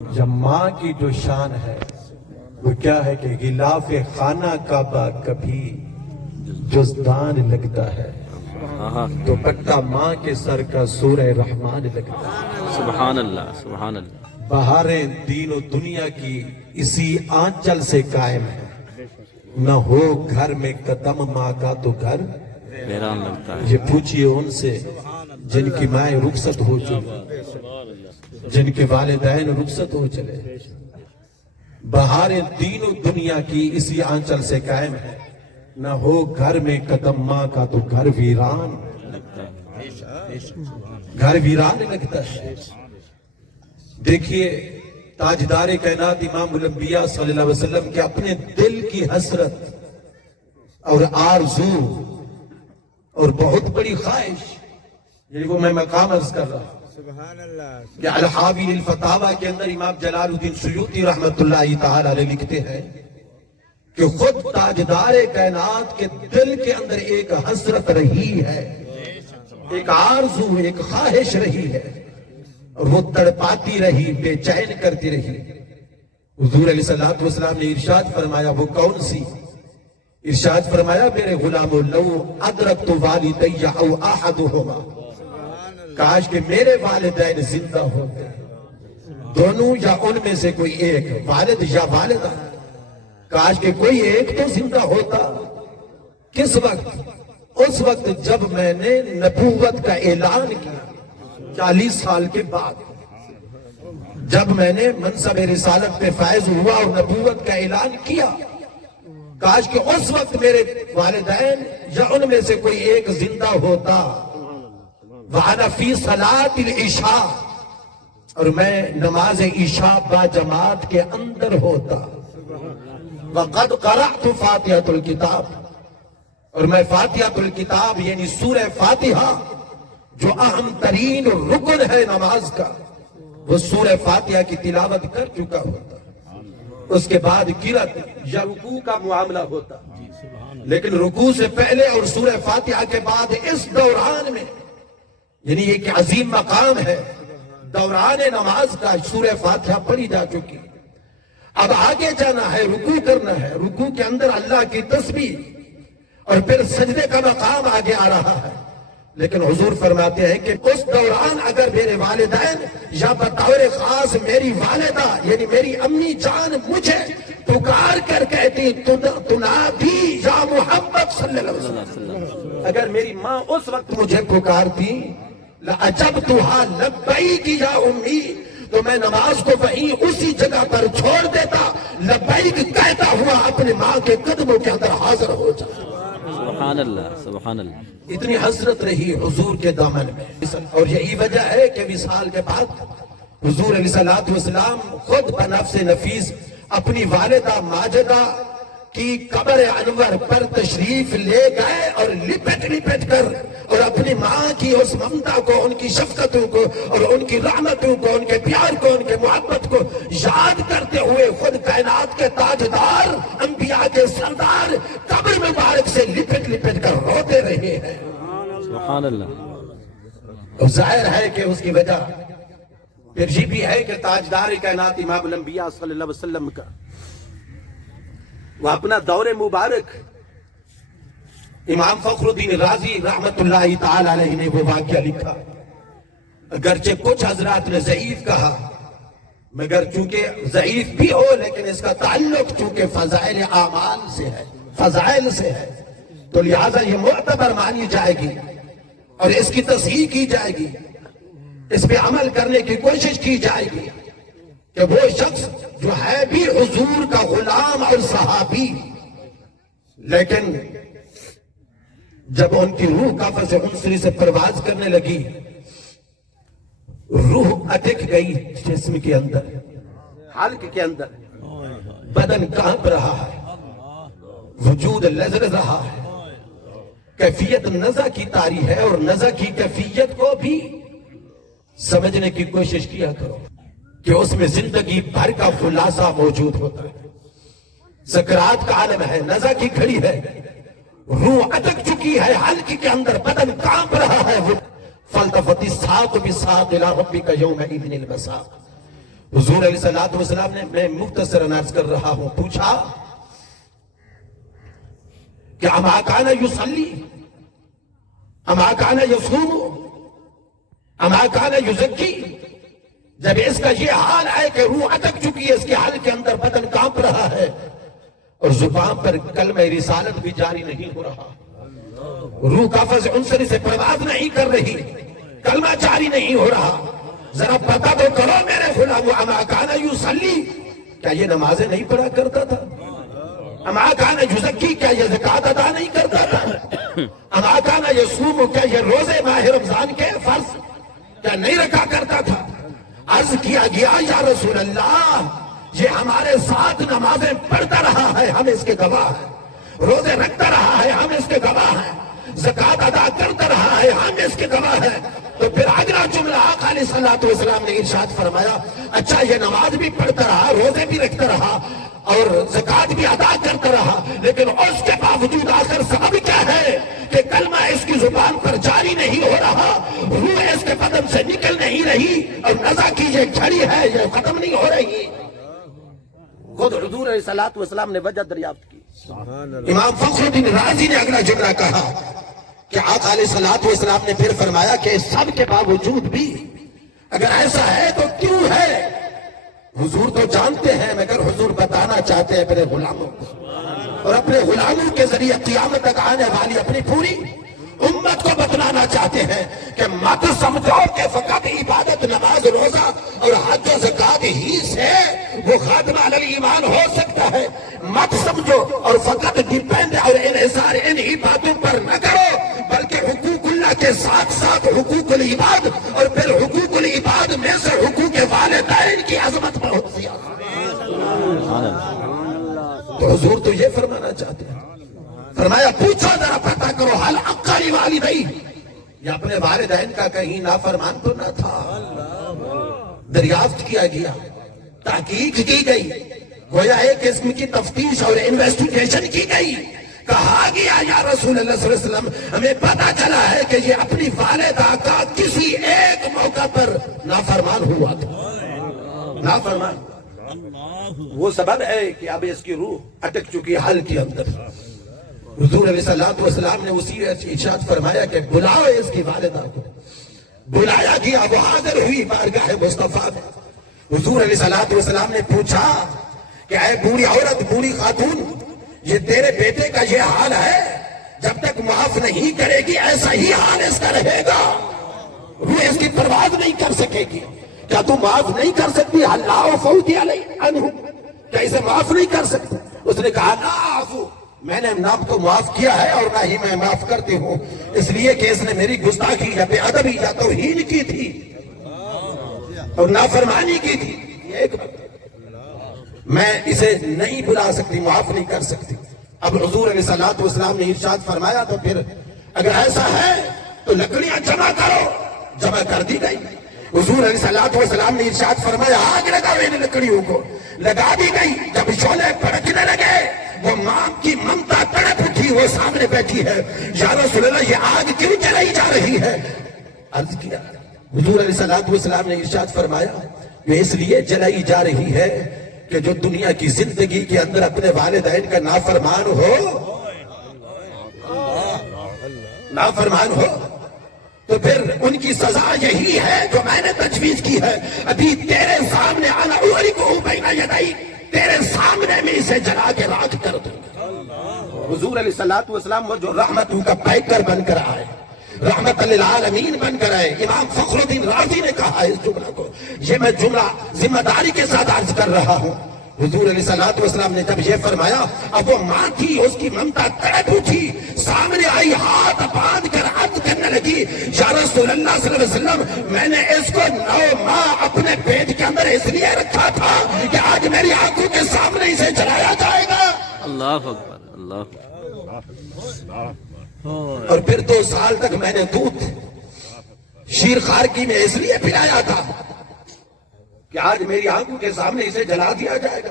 جب ماں کی جو شان ہے وہ کیا ہے کہ غلاف خانہ کعبہ کبھی جزدان لگتا ہے، تو پٹا ماں کے سر کا سورہ رحمان لگتا ہے۔ سبحان اللہ سبحان اللہ۔ بہاریں دین و دنیا کی اسی آنچل سے قائم ہے، نہ ہو گھر میں قدم ماں کا تو گھر ویران لگتا ہے۔ یہ پوچھئے ان سے جن کی مائیں رخصت ہو چلی، جن کے والدین رخصت ہو چلے۔ بہاریں دین و دنیا کی اسی آنچل سے قائم ہے، نہ ہو گھر میں قدم ماں کا تو گھر ویران لگتا ہے۔ دیکھیے تاجدار کائنات امام الانبیاء صلی اللہ علیہ وسلم کے اپنے دل کی حسرت اور آرزو اور بہت بڑی خواہش، یعنی وہ میں مقام عرض کر رہا ہوں کہ الحاوی للفتاوی کے اندر امام جلال الدین سیوطی رحمت اللہ تعالی علیہ لکھتے ہیں کہ خود تاجدار کائنات کے دل کے اندر ایک حسرت رہی ہے، ایک آرزو، ایک خواہش رہی ہے، اور وہ تڑپاتی رہی، بے چین کرتی رہی۔ حضور علیہ السلام نے ارشاد فرمایا، وہ کون سی؟ ارشاد فرمایا، میرے غلامو لو ادرکت والدی او احدہما، کاش کہ میرے والدین زندہ ہوتے، دونوں یا ان میں سے کوئی ایک، والد یا والدہ، کاش کہ کوئی ایک تو زندہ ہوتا۔ کس وقت؟ اس وقت جب میں نے نبوت کا اعلان کیا، 40 سال کے بعد جب میں نے منصب رسالت پہ فائز ہوا اور نبوت کا اعلان کیا، کاش کہ اس وقت میرے والدین یا ان میں سے کوئی ایک زندہ ہوتا۔ وَأَنَا فِي صَلَاةِ الْعِشَاءِ، اور میں نماز عشاء با جماعت کے اندر ہوتا۔ وَقَدْ قَرَأْتُ فَاتِحَةُ الْكِتَابِ، اور میں فاتحۃ الکتاب یعنی سورہ فاتحہ جو اہم ترین رکن ہے نماز کا، وہ سورہ فاتحہ کی تلاوت کر چکا ہوتا۔ اس کے بعد قرات یا رکوع کا معاملہ ہوتا، لیکن رکوع سے پہلے اور سورہ فاتحہ کے بعد اس دوران میں، یعنی ایک عظیم مقام ہے، دوران نماز کا سورہ فاتحہ پڑھی جا چکی۔ اب آگے جانا ہے، رکوع کرنا ہے، رکوع کے اندر اللہ کی تسبیح اور پھر سجدے کا مقام آگے آ رہا ہے۔ لیکن حضور فرماتے ہیں کہ اس دوران اگر میرے والدین یا بطور خاص میری والدہ یعنی میری امی جان مجھے پکار کر کہتی تنادی یا محمد صلی اللہ علیہ وسلم، اگر میری ماں اس وقت مجھے پکارتی لَأَجَبْتُهَا لَبَّيْكِ یا امی، تو میں نماز کو وہیں اسی جگہ پر چھوڑ دیتا، لبیک کہتا ہوا اپنے ماں کے قدموں کے اندر حاضر ہو جاتا۔ سبحان اللہ سبحان اللہ۔ اتنی حسرت رہی حضور کے دامن میں، اور یہی وجہ ہے کہ وصال کے بعد حضور علیہ السلام خود بنفس نفیس اپنی والدہ ماجدہ کی قبر انور پر تشریف لے گئے اور لپٹ کر اور اپنی ماں کی اس ممتا کو، ان کی شفقتوں کو اور ان کی رحمتوں کو، ان کے پیار کو، ان کے محبت کو یاد کرتے ہوئے خود کائنات کے تاجدار، انبیاء کے سردار قبر مبارک سے لپٹ کر روتے رہے ہیں۔ سبحان اللہ۔ اور ظاہر ہے کہ اس کی وجہ پھر یہ بھی ہے کہ تاجدار کائنات امام الانبیاء صلی اللہ علیہ وسلم کا وہ اپنا دور مبارک، امام فخر الدین رازی رحمت اللہ تعالی علیہ نے وہ واقعہ لکھا، اگرچہ کچھ حضرات نے ضعیف کہا، مگر چونکہ ضعیف بھی ہو لیکن اس کا تعلق چونکہ فضائل اعمال سے ہے، فضائل سے ہے، تو لہٰذا یہ معتبر مانی جائے گی اور اس کی تصحیح کی جائے گی، اس پہ عمل کرنے کی کوشش کی جائے گی کہ وہ شخص جو ہے بھی حضور کا غلام اور صحابی، لیکن جب ان کی روح قفس عنصری سے پرواز کرنے لگی، روح اٹک گئی جسم کے اندر، حلق کے اندر، بدن کانپ رہا ہے، وجود لرز رہا ہے، کیفیت نزع کی طاری ہے، اور نزع کی کیفیت کو بھی سمجھنے کی کوشش کیا کرو کہ اس میں زندگی بھر کا خلاصہ موجود ہوتا ہے۔ سکرات کا عالم ہے، نزع کی گھڑی ہے، روح اٹک چکی ہے حلق کے اندر، بدن کانپ رہا ہے، فَالْتَفَتِ السَّاقُ بِالسَّاقِ إِلَىٰ رَبِّكَ يَوْمَئِذٍ الْمَسَاقُ، حضور علیہ الصلوۃ والسلام نے، میں مختصر عرض کر رہا ہوں، پوچھا کہ اما کان یصلی اما کان یصوم اما کان یزکی، جب اس کا یہ حال ہے کہ روح اٹک چکی ہے، اس کے حال کے اندر بدن کانپ رہا ہے اور زبان پر کلمہ رسالت بھی جاری نہیں ہو رہا، روح قفز عنصر سے پرواز نہیں کر رہی، کلمہ جاری نہیں ہو رہا، ذرا پتہ تو کرو میرے غلام، اما کان یصلی، کیا یہ نمازیں نہیں پڑھا کرتا تھا؟ اما کان یزکی، کیا یہ زکوٰۃ ادا نہیں کرتا تھا؟ اما کان یصوم، کیا یہ روزے ماہ رمضان کے فرض کیا نہیں رکھا کرتا تھا؟ عرض کیا گیا یا رسول اللہ، یہ ہمارے ساتھ نمازیں پڑھتا رہا ہے، ہم اس کے گواہ ہیں، روزے رکھتا رہا ہے، ہم اس کے گواہ ہیں، زکوٰۃ ادا کرتا رہا ہے، ہم اس کے گواہ ہیں۔ تو پھر اگلا جملہ آقا علیہ الصلوۃ والسلام نے ارشاد فرمایا، اچھا یہ نماز بھی پڑھتا رہا، روزے بھی رکھتا رہا اور زکوٰۃ بھی ادا کرتا رہا، لیکن اس کے باوجود آخر سبب کیا ہے کہ کلمہ اس کی زبان پر جاری نہیں ہو رہا، روح اس کے بدن سے نکل نہیں رہی، اور نزع کی یہ جھڑی ہے یہ ختم نہیں ہو رہی۔ خود حضور علیہ الصلوۃ والسلام نے وجہ دریافت کی۔ امام فخر الدین رازی نے اگلا جملہ کہا کہ آقا علیہ الصلوۃ والسلام نے پھر فرمایا کہ سب کے باوجود بھی اگر ایسا ہے تو کیوں ہے؟ حضور تو جانتے ہیں، مگر حضور بتانا چاہتے ہیں اپنے غلاموں کو، اور اپنے غلاموں کے ذریعے قیامت تک آنے والی اپنی پوری امت کو بتلانا چاہتے ہیں کہ مت سمجھو کہ فقط عبادت، نماز، روزہ اور حج و زکوٰۃ ہی سے وہ خاتمہ علی ایمان ہو سکتا ہے، مت سمجھو اور فقط ڈیپینڈ اور انحصار ان ہی باتوں پر نہ کرو، بلکہ حقوق اللہ کے ساتھ ساتھ حقوق العباد، اور پھر حقوق العباد میں سے حقوق والدین کی عظمت بہت زیادہ ہے۔ تو حضور تو یہ فرمانا چاہتے ہیں، فرمایا پوچھو ذرا پتہ کرو، حل عقل والدین، یہ اپنے والدین کا کہیں نافرمان تو نہ تھا؟ دریافت کیا گیا، تحقیق کی گئی، گویا ایک قسم کی تفتیش اور انویسٹیگیشن کی گئی، کہا گیا یا رسول اللہ صلی اللہ علیہ وسلم ہمیں پتا چلا ہے کہ یہ اپنی والدہ کا کسی ایک موقع پر نافرمان ہوا تھا، نافرمان، وہ سبب ہے کہ اب اس کی روح اٹک چکی حل کے اندر۔ حضور علیہ الصلوۃ والسلام نے اسی ارشاد فرمایا کہ بلاؤ اس کی والدہ کو، بلایا گیا، وہ حاضر ہوئی بارگاہ مصطفیٰ میں۔ حضور علیہ الصلوۃ والسلام نے پوچھا کہ اے بوڑھی عورت، بوڑھی خاتون، یہ تیرے بیٹے کا یہ حال ہے، جب تک معاف نہیں کرے گی ایسا ہی حال اس کا رہے گا، روح اس کی پرواز نہیں کر سکے گی، کیا تم معاف نہیں کر سکتی؟ اللہ فوتی علیہ عنہ، کیا اسے معاف نہیں کر سکتی؟ اس نے کہا لا عفو، میں نے نام کو معاف کیا ہے اور نہ ہی میں معاف کرتی ہوں، اس لیے کہ اس نے میری گستاخی یا بے ادبی یا توہین کی تھی اور نافرمانی کی تھی، ایک میں اسے نہیں بلا سکتی، معاف نہیں کر سکتی۔ اب حضور علیہ الصلوۃ والسلام نے ارشاد فرمایا تو پھر اگر ایسا ہے تو لکڑیاں جمع کرو، جمع کر دی گئی۔ حضور علیہ الصلوۃ والسلام نے ارشاد فرمایا آگ لگاؤ ان لکڑیوں کو، لگا دی گئی۔ جب شعلے بھڑکنے لگے، وہ ماں کی ممتا تڑپ اٹھی، وہ سامنے بیٹھی ہے، یا رسول اللہ یہ آگ کیوں جلائی جا رہی ہے؟ عرض کیا، حضور علیہ الصلوۃ والسلام نے ارشاد فرمایا یہ اس لیے جلائی جا رہی ہے کہ جو دنیا کی زندگی کے اندر اپنے والدین کا نافرمان ہو، نافرمان ہو تو پھر ان کی سزا یہی ہے جو میں نے تجویز کی ہے، ابھی تیرے سامنے انا اعرقہ بین یدی، تیرے سامنے میں اسے جلا کے راکھ کر دوں گا۔ حضور علیہ الصلوۃ والسلام وہ جو رحمتوں کا پیکر بن کر آئے، رحمت للعالمین بن کر آئے۔ امام فخر الدین رازی نے کہا اس جملہ کو، یہ میں جملہ ذمہ داری کے ساتھ عرض کر رہا ہوں۔ حضور علیہ الصلوۃ والسلام نے جب یہ فرمایا، اب وہ ماں تھی، اس کی ممتا تڑپ اٹھی، سامنے آئی، ہاتھ باندھ کر عرض کرنے لگی یا رسول اللہ صلی اللہ علیہ وسلم میں نے اس کو 9 ماہ اپنے پیٹ کے اندر اس لیے رکھا تھا کہ آج میری آنکھوں کے سامنے اسے جلایا جائے گا۔ اللہ اکبر، اللہ اکبر۔ اور پھر 2 سال تک میں نے دودھ شیر خارکی میں اس لیے پلایا تھا کہ آج میری آنکھوں کے سامنے اسے جلا دیا جائے گا۔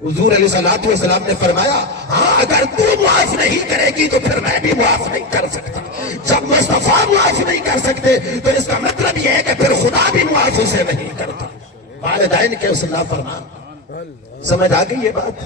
حضور علیہ الصلوۃ والسلام نے فرمایا ہاں اگر تو معاف نہیں کرے گی تو پھر میں بھی معاف نہیں کر سکتا۔ جب مصطفیٰ معاف نہیں کر سکتے تو اس کا مطلب یہ ہے کہ پھر خدا بھی معاف اسے نہیں کرتا۔ والدین کے اس نافرمان. سمجھ آ گئی یہ بات؟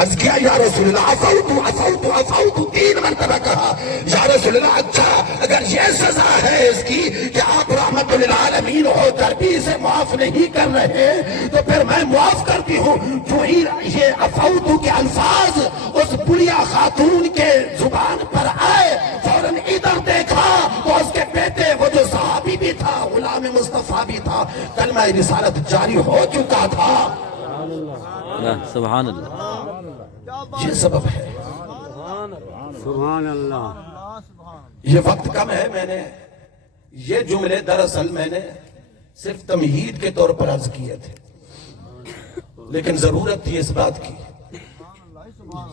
عرض کیا یا رسول اللہ عفوت 3 مرتبہ کہا. یا رسول اللہ اچھا اگر یہ سزا ہے اس کی کہ آپ رحمت للعالمین ہو کر بھی اسے معاف نہیں کر رہے تو پھر میں معاف کرتی ہوں. جو ہی یہ عفوت کے الفاظ اس بڑھیا خاتون کے زبان پر آئے فوراً ادھر دیکھا تو اس کے بیٹے وہ جو صحابی بھی تھا غلام مصطفیٰ بھی تھا کلمہ رسالت جاری ہو چکا تھا. سبحان اللہ. یہ سبب ہے. سبحان اللہ. یہ وقت کم ہے. میں نے یہ جملے دراصل میں نے صرف تمہید کے طور پر عرض کیے تھے لیکن ضرورت تھی اس بات کی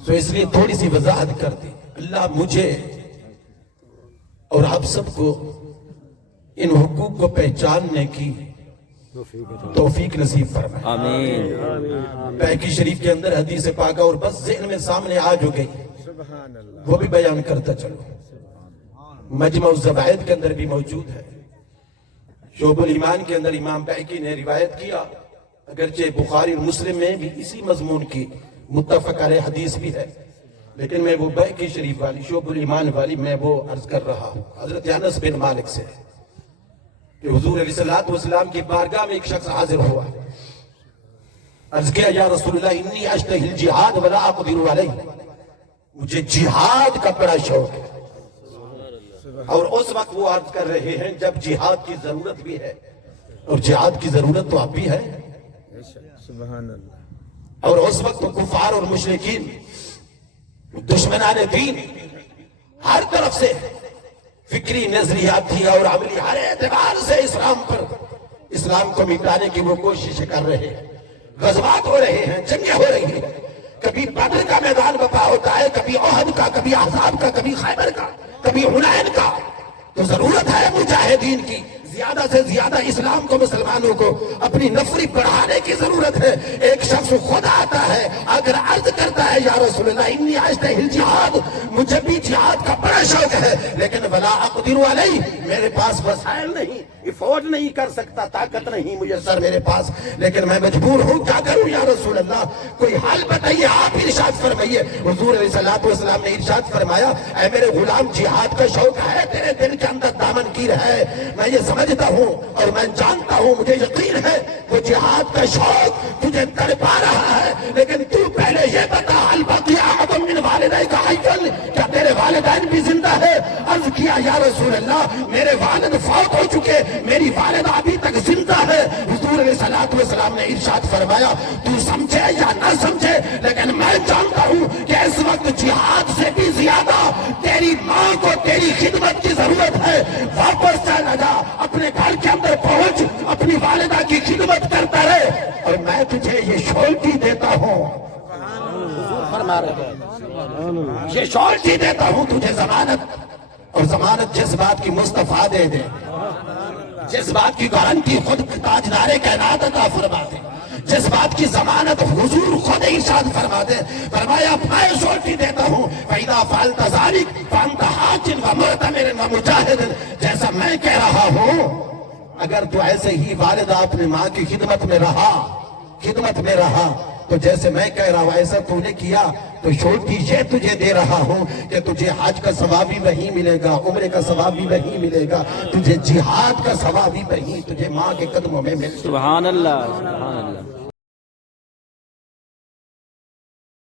تو اس لیے تھوڑی سی وضاحت کر دی. اللہ مجھے اور آپ سب کو ان حقوق کو پہچاننے کی توفیق نصیب فرمائے. آمین. بہقی شریف کے اندر حدیث پاکہ اور بس ذہن میں سامنے آ جو گئی وہ بھی بیان کرتا چلو. مجمع الزوائد کے اندر بھی موجود ہے. شعب الایمان کے اندر امام بہقی نے روایت کیا اگرچہ بخاری اور مسلم میں بھی اسی مضمون کی متفق علیہ حدیث بھی ہے لیکن میں وہ بہقی شریف والی شعب الایمان والی میں وہ عرض کر رہا ہوں. حضرت انس بن مالک سے کہ حضور علیہ الصلوۃ والسلام کی بارگاہ میں ایک شخص حاضر ہوا. عرض کیا یا رسول اللہ انی اشتہی الجہاد ولا اقدر علیہ. مجھے جہاد کا بڑا شوق ہے. اور اس وقت وہ عرض کر رہے ہیں جب جہاد کی ضرورت بھی ہے اور جہاد کی ضرورت تو اب بھی ہے. سبحان اللہ. اور اس وقت تو کفار اور مشرکین دشمنان دین ہر طرف سے فکری نظریاتی اور عملی ہر اعتبار سے اسلام کو مٹانے کی وہ کوشش کر رہے ہیں. غزوات ہو رہے ہیں, جنگیں ہو رہی ہیں. کبھی بدر کا میدان وفا ہوتا ہے, کبھی احد کا, کبھی احزاب کا, کبھی خیبر کا, کبھی حنین کا. تو ضرورت ہے مجاہدین کی زیادہ سے زیادہ اسلام کو مسلمانوں کو اپنی نفری بڑھانے کی ضرورت ہے. ایک شخص خود آتا ہے اگر عرض کرتا ہے یا رسول اللہ انی اشتہی الجہاد مجھے بھی جہاد کا بڑا شوق ہے لیکن ولا اقدر علیہ میرے پاس وسائل نہیں, افورڈ نہیں کر سکتا, طاقت نہیں میسر میرے پاس لیکن میں مجبور ہوں. کیا کروں یا رسول اللہ کوئی حل بتائیے, آپ ارشاد فرمائیے. حضور علیہ الصلوۃ والسلام نے ارشاد فرمایا اے میرے غلام جہاد کا شوق ہے تیرے دل کے اندر دامن گیر ہے, میں یہ سمجھتا ہوں اور میں جانتا ہوں, مجھے یقین ہے وہ جہاد کا شوق تجھے تڑپا رہا ہے لیکن تو پہلے یہ بتا هل بقي احد من والديك حيا, کیا تیرے والدین بھی زندہ ہے؟ عرض کیا یا رسول اللہ میرے والد فوت ہو چکے, میری والدہ ابھی تک زندہ ہے. حضور علیہ الصلوۃ والسلام نے ارشاد فرمایا تو سمجھے یا نہ سمجھے لیکن میں جانتا ہوں کہ اس وقت جہاد سے بھی زیادہ تیری ماں کو تیری خدمت کی ضرورت ہے. واپس چلا جا, اپنے گھر کے اندر پہنچ, اپنی والدہ کی خدمت کرتا رہے اور میں تجھے یہ شورٹی دیتا ہوں. فرما رہے یہ شورٹی دیتا ہوں تجھے ضمانت, اور ضمانت جس بات کی مصطفیٰ دے دے, جس بات کی گارنٹی خود تاجدار کائنات عطا فرما دے, جس بات کی ضمانت حضور خود ارشاد فرما دے. فرمایا میں شورٹی دیتا ہوں فَإِذَا فَعَلْتَ ذَلِكَ فَأَنْتَ حَاجٍ وَمُعْتَمِرٍ وَمُجَاهِدٍ. جیسا میں کہہ رہا ہوں اگر تو ایسے ہی والدہ اپنی ماں کی خدمت میں رہا تو جیسے میں کہہ رہا ہوں ایسا تو نے کیا تو شورٹی یہ تجھے دے رہا ہوں کہ تجھے حج کا ثواب بھی وہی ملے گا, عمرے کا ثواب بھی وہی ملے گا, تجھے جہاد کا ثواب بھی وہی تجھے ماں کے قدموں میں ملے گا. سبحان اللہ. سبحان اللہ.